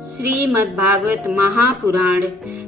श्रीमद्भागवत महापुराण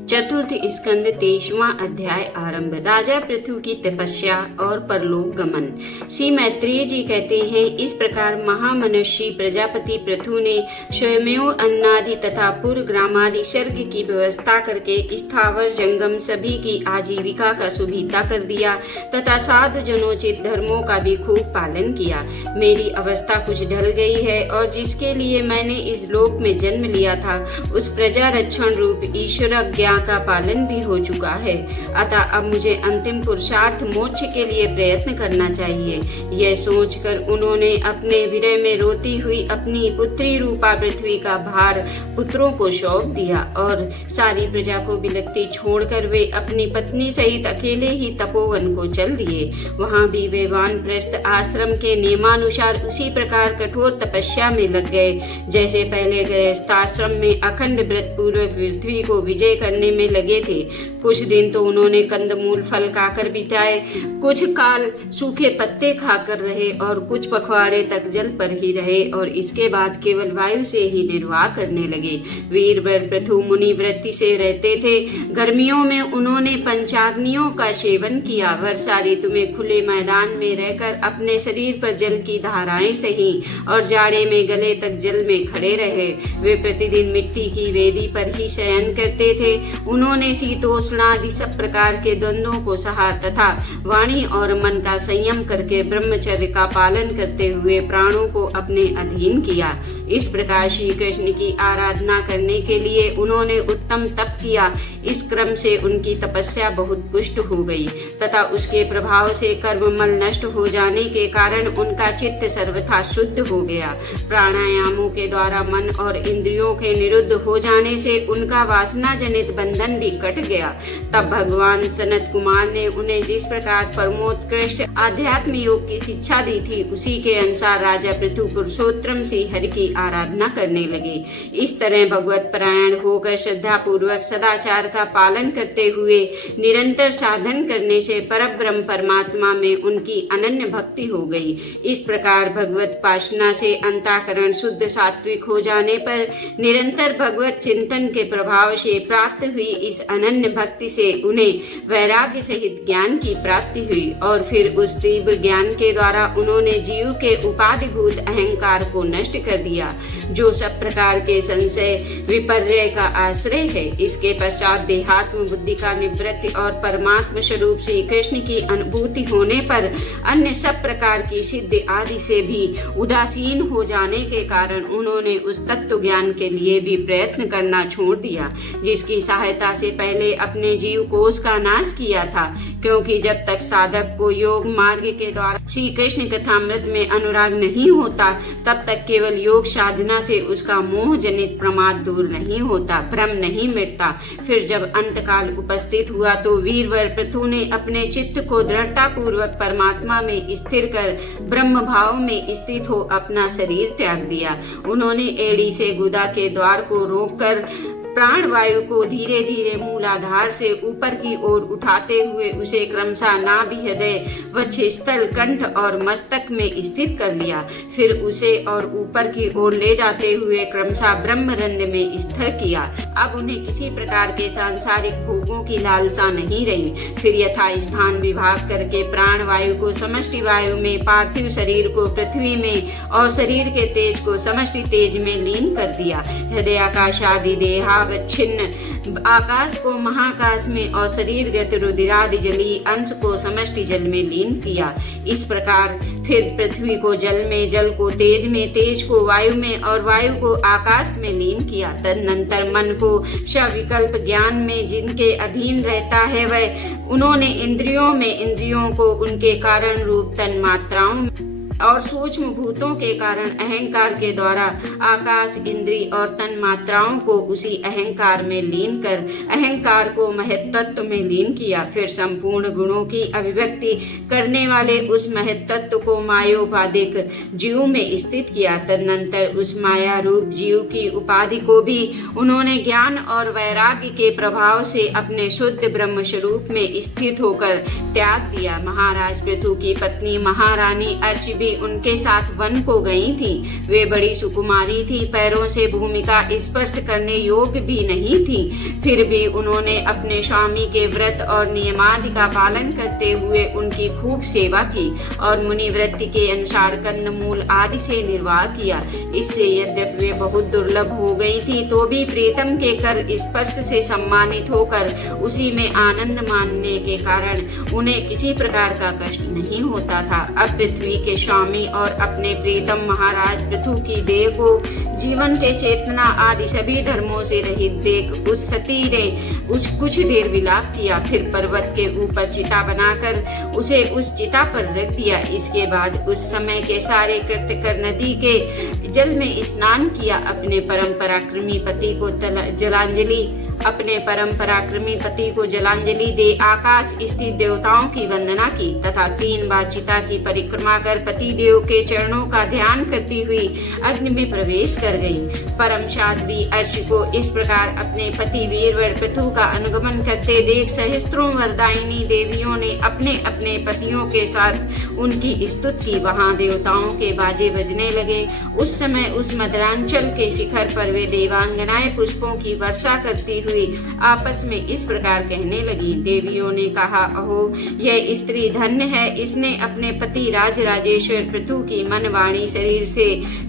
चतुर्थ स्कंद 23वां अध्याय आरंभ। राजा पृथु की तपस्या और परलोक गमन। श्री मैत्रेय जी कहते हैं, इस प्रकार महामनस्वी प्रजापति पृथु ने स्वयमेव अन्नादि तथा पूर्व ग्रामादि सर्ग की व्यवस्था करके स्थावर जंगम सभी की आजीविका का सुविधा कर दिया तथा साधु जनोचित धर्मों का भी खूब पालन किया। मेरी अवस्था कुछ ढल गई है और जिसके लिए मैंने इस लोक में जन्म लिया था उस प्रजा रक्षण रूप ईश्वर आज्ञा का पालन भी हो चुका है। अतः अब मुझे अंतिम पुरुषार्थ मोक्ष के लिए प्रयत्न करना चाहिए। यह सोचकर उन्होंने अपने विरह में रोती हुई अपनी पुत्री रूपा पृथ्वी का भार पुत्रों को सौंप दिया और सारी प्रजा को बिलखती छोड़कर वे अपनी पत्नी सहित अकेले ही तपोवन को चल दिए। वहां भी वे वानप्रस्थ आश्रम के नियमानुसार उसी प्रकार कठोर तपस्या में लग गए जैसे पहले गृहस्थाश्रम में अखंड व्रत पूर्वक पृथ्वी को विजय करने में लगे थे। कुछ दिन तो उन्होंने कंदमूल फल खाकर बिताए, कुछ काल सूखे पत्ते खाकर रहे और कुछ पखवाड़े तक जल पर ही रहे और इसके बाद केवल वायु से ही निर्वाह करने लगे। वीरवर पृथु मुनि वृत्ति से रहते थे। गर्मियों में उन्होंने पंचाग्नियों का सेवन किया। वर्षा ऋतु में खुले मैदान में रहकर अपने शरीर पर जल की धाराएं सही और जाड़े में गले तक जल में खड़े रहे। वे प्रतिदिन मिट्टी की वेदी पर ही शयन करते थे। उन्होंने शीतोष्णादि सब प्रकार के द्वंद्वों को सहा तथा वाणी और मन का संयम करके ब्रह्मचर्य का पालन करते हुए प्राणों को अपने अधीन किया। इस प्रकार श्री कृष्ण की आराधना करने के लिए उन्होंने उत्तम तप किया। इस क्रम से उनकी तपस्या बहुत पुष्ट हो गई तथा उसके प्रभाव से कर्ममल नष्ट हो जाने के कारण उनका चित्त सर्वथा शुद्ध हो गया। प्राणायामों के द्वारा मन और इंद्रियों के निरुद्ध हो जाने से उनका वासना जनित बंधन भी कट गया। तब भगवान सनत कुमार ने उन्हें जिस प्रकार परमोत्कृष्ट आध्यात्म योग की शिक्षा दी थी उसी के अनुसार राजा पृथु पुरुषोत्तम श्री हरि की आराधना करने लगे। इस तरह भगवत परायण होकर श्रद्धा पूर्वक सदाचार का पालन करते हुए निरंतर साधन करने से परब्रह्म परमात्मा में उनकी अनन्य भक्ति हो गई। इस प्रकार भगवत उपासना से अंतःकरण शुद्ध सात्विक हो जाने पर निरंतर भगवत चिंतन के प्रभाव से प्राप्त हुई इस अनन्य भक्ति से उन्हें वैराग्य सहित ज्ञान की प्राप्ति हुई और फिर उस तीव्र ज्ञान के द्वारा उन्होंने जीव के उपाधिभूत अहंकार को नष्ट कर दिया जो सब प्रकार के संशय विपर्य का आश्रय है। इसके पश्चात देहात्म बुद्धि का निवृत्ति और परमात्म स्वरूप श्री कृष्ण की अनुभूति होने पर अन्य सब प्रकार की सिद्धि आदि से भी उदासीन हो जाने के कारण उन्होंने उस तत्व ज्ञान के लिए भी प्रयत्न करना छोड़ दिया जिसकी सहायता से पहले अपने जीव कोष का नाश किया था। क्योंकि जब तक साधक को योग मार्ग के द्वारा श्री कृष्ण कथामृत में अनुराग नहीं होता तब तक केवल योग साधना से उसका मोह जनित प्रमाद दूर नहीं होता, भ्रम नहीं मिटता। फिर जब अंतकाल उपस्थित हुआ तो वीरवर पृथु ने अपने चित्त को दृढ़ता पूर्वक परमात्मा में स्थिर कर ब्रह्म भाव में स्थित हो अपना शरीर त्याग दिया। उन्होंने एड़ी से गुदा के द्वार को रोककर प्राण वायु को धीरे धीरे मूलाधार से ऊपर की ओर उठाते हुए उसे क्रमशः नाभि, हृदय, वक्षस्थल, कंठ और मस्तक में स्थित कर लिया। फिर उसे और ऊपर की ओर ले जाते हुए क्रमशः ब्रह्मरंध्र में स्थिर किया। अब उन्हें किसी प्रकार के सांसारिक भोगों की लालसा नहीं रही। फिर यथा स्थान विभाग करके प्राण वायु को समष्टि वायु में, पार्थिव शरीर को पृथ्वी में और शरीर के तेज को समष्टि तेज में लीन कर दिया। हृदय आकाश आदि देहा छिन्न आकाश को महाकाश में और शरीरगत रुधिरादि जली अंश को समष्टि जल में लीन किया। इस प्रकार फिर पृथ्वी को जल में, जल को तेज में, तेज को वायु में और वायु को आकाश में लीन किया। तदनंतर मन को सविकल्प ज्ञान में जिनके अधीन रहता है वह उन्होंने इंद्रियों में, इंद्रियों को उनके कारण रूप तन्मात्राओं और सूक्ष्म भूतों के कारण अहंकार के द्वारा आकाश, इंद्रिय और तन मात्राओं को उसी अहंकार में लीन कर अहंकार को महत्तत्व में लीन किया। फिर संपूर्ण गुणों की अभिव्यक्ति करने वाले उस महत्तत्व को मायोपाधिक जीव में स्थित किया। तदनंतर उस माया रूप जीव की उपाधि को भी उन्होंने ज्ञान और वैराग्य के प्रभाव से अपने शुद्ध ब्रह्म स्वरूप में स्थित होकर त्याग दिया। महाराज पृथु की पत्नी महारानी अर्षि भी पृथ्वी उनके साथ वन को गई थी। वे बड़ी सुकुमारी थी, पैरों से भूमि का स्पर्श करने योग्य भी नहीं थी। फिर भी उन्होंने अपने स्वामी के व्रत और नियमादि का पालन करते हुए उनकी खूब सेवा की और मुनिवृत्ति के अनुसार कंदमूल आदि से निर्वाह किया। इससे यद्यपि वे बहुत दुर्लभ हो गई थी, तो भी प्रीतम के कर स्पर्श से सम्मानित होकर उसी में आनंद मानने के कारण उन्हें किसी प्रकार का कष्ट नहीं होता था। अब पृथ्वी के स्वामी और अपने प्रीतम महाराज पृथु की देह को जीवन के चेतना आदि सभी धर्मों से रहित देख उस सती ने कुछ देर विलाप किया। फिर पर्वत के ऊपर चिता बनाकर उसे उस चिता पर रख दिया। इसके बाद उस समय के सारे कृत्य कर नदी के जल में स्नान किया। अपने परम पराक्रमी पति को जलांजलि दे आकाश स्थित देवताओं की वंदना की तथा 3 बार चिता की परिक्रमा कर पति देव के चरणों का ध्यान करती हुई अग्नि में प्रवेश कर गई। परम साध्वी अर्षि को इस प्रकार अपने पति वीरवर पृथु का अनुगमन करते देख सहस्त्रों वरदायिनी देवियों ने अपने अपने पतियों के साथ उनकी स्तुति की। वहां देवताओं के बाजे बजने लगे। उस समय उस मधुरांचल के शिखर पर वे देवांगनाएं पुष्पों की वर्षा करती हुई आपस में इस प्रकार कहने लगी। देवियों ने कहा, अहो यह स्त्री धन्य है, इसने अपने पति राजराजेश्वर पृथु की मन वाणी शरीर से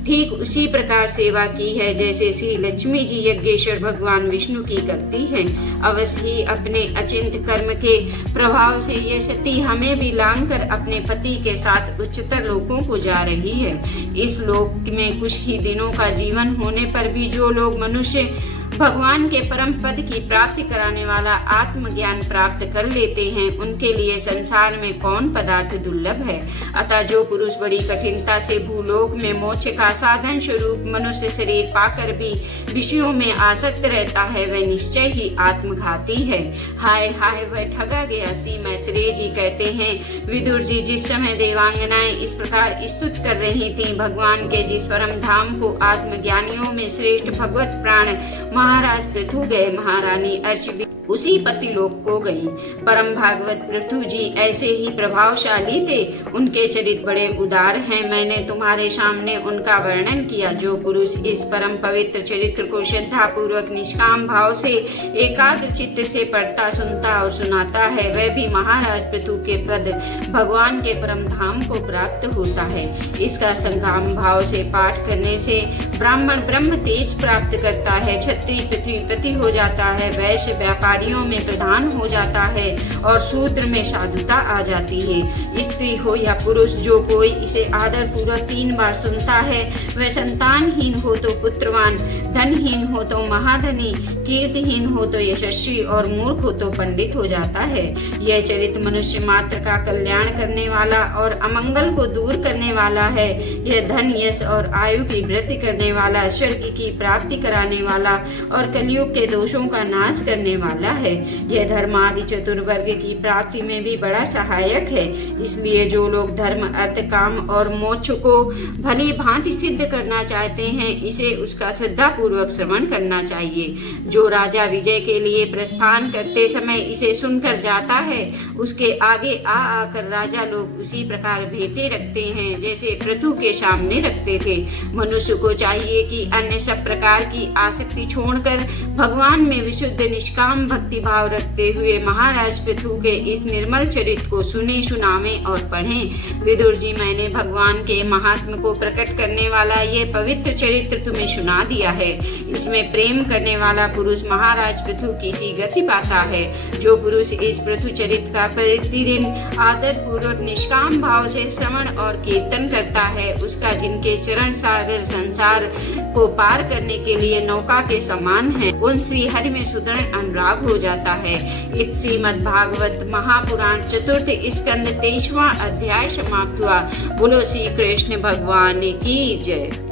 ठीक उसी प्रकार सेवा की है जैसे श्री लक्ष्मी जी यज्ञेश्वर भगवान विष्णु की करती हैं। अवश्य ही अपने अचिंत कर्म के प्रभाव से यह सती हमें भी लांग कर अपने पति के साथ उच्चतर लोकों को जा रही है। इस लोक में कुछ ही दिनों का जीवन होने पर भी जो लोग मनुष्य भगवान के परम पद की प्राप्ति कराने वाला आत्मज्ञान प्राप्त कर लेते हैं, उनके लिए संसार में कौन पदार्थ दुर्लभ है। अतः जो पुरुष बड़ी कठिनता से भूलोक में मोक्ष का साधन स्वरूप मनुष्य शरीर पाकर भी विषयों में आसक्त रहता है, वह निश्चय ही आत्मघाती है। हाय हाय वह ठगा गया। श्री मैत्रेय जी कहते हैं, विदुर जी जिस समय देवांगनाएं इस प्रकार स्तुत कर रही थीं, भगवान के जिस परम धाम को आत्मज्ञानियों में श्रेष्ठ भगवत प्राण महाराज पृथु गए, महारानी अर्षि उसी पतिलोक को गई। परम भागवत पृथु जी ऐसे ही प्रभावशाली थे। उनके चरित्र बड़े उदार हैं। मैंने तुम्हारे सामने उनका वर्णन किया। जो पुरुष इस परम पवित्र चरित्र को श्रद्धा पूर्वक निष्काम भाव से एकाग्र चित्त से पढ़ता, सुनता और सुनाता है, वह भी महाराज पृथु के प्रद भगवान के परम धाम को प्राप्त होता है। इसका संग्राम भाव से पाठ करने से ब्राह्मण ब्रह्म तेज प्राप्त करता है, क्षत्रिय पृथ्वी प्रति हो जाता है, वैश्य व्यापारियों में प्रधान हो जाता है और शूद्र में साधुता आ जाती है। स्त्री हो या पुरुष, जो कोई इसे आदर पूर्वक 3 बार सुनता है, वह संतानहीन हो तो पुत्रवान, धनहीन हो तो महाधनी, कीर्तिहीन हो तो यशस्वी और मूर्ख हो तो पंडित हो जाता है। यह चरित्र मनुष्य मात्र का कल्याण करने वाला और अमंगल को दूर करने वाला है। यह धन, यश और आयु की वृद्धि करने वाला, स्वर्ग की प्राप्ति कराने वाला और कलयुग के दोषों का नाश करने वाला है। यह धर्म आदि चतुर्वर्ग की प्राप्ति में भी बड़ा सहायक है। इसलिए जो लोग धर्म, अर्थ, काम और मोक्ष को भली भांति सिद्ध करना चाहते हैं, इसे उसका श्रद्धा पूर्वक श्रवण करना चाहिए। जो राजा विजय के लिए प्रस्थान करते समय इसे सुनकर जाता है, उसके आगे आकर राजा लोग उसी प्रकार भेंटे रखते हैं जैसे पृथु के सामने रखते थे। मनुष्य को चाहिए कि अन्य सब प्रकार की आसक्ति छोड़कर भगवान में विशुद्ध निष्काम भक्ति भाव रखते हुए महाराज पृथु के इस निर्मल चरित्र को सुने, सुनावें और पढ़ें। विदुर जी, मैंने भगवान के महात्म को प्रकट करने वाला ये पवित्र चरित्र तुम्हें सुना दिया है। इसमें प्रेम करने वाला पुरुष महाराज पृथु की सी गति पाता है। जो पुरुष इस पृथु चरित्र का प्रतिदिन आदर पूर्वक निष्काम भाव से श्रवण और कीर्तन करता है, उसका जिनके चरण सागर संसार को पार करने के लिए नौका के समान है, उन श्री हरि में सुदृढ़ अनुराग हो जाता है। इस श्रीमद् भागवत महापुराण चतुर्थ स्कंद 23वां अध्याय समाप्त हुआ। बोलो श्री कृष्ण भगवान की जय।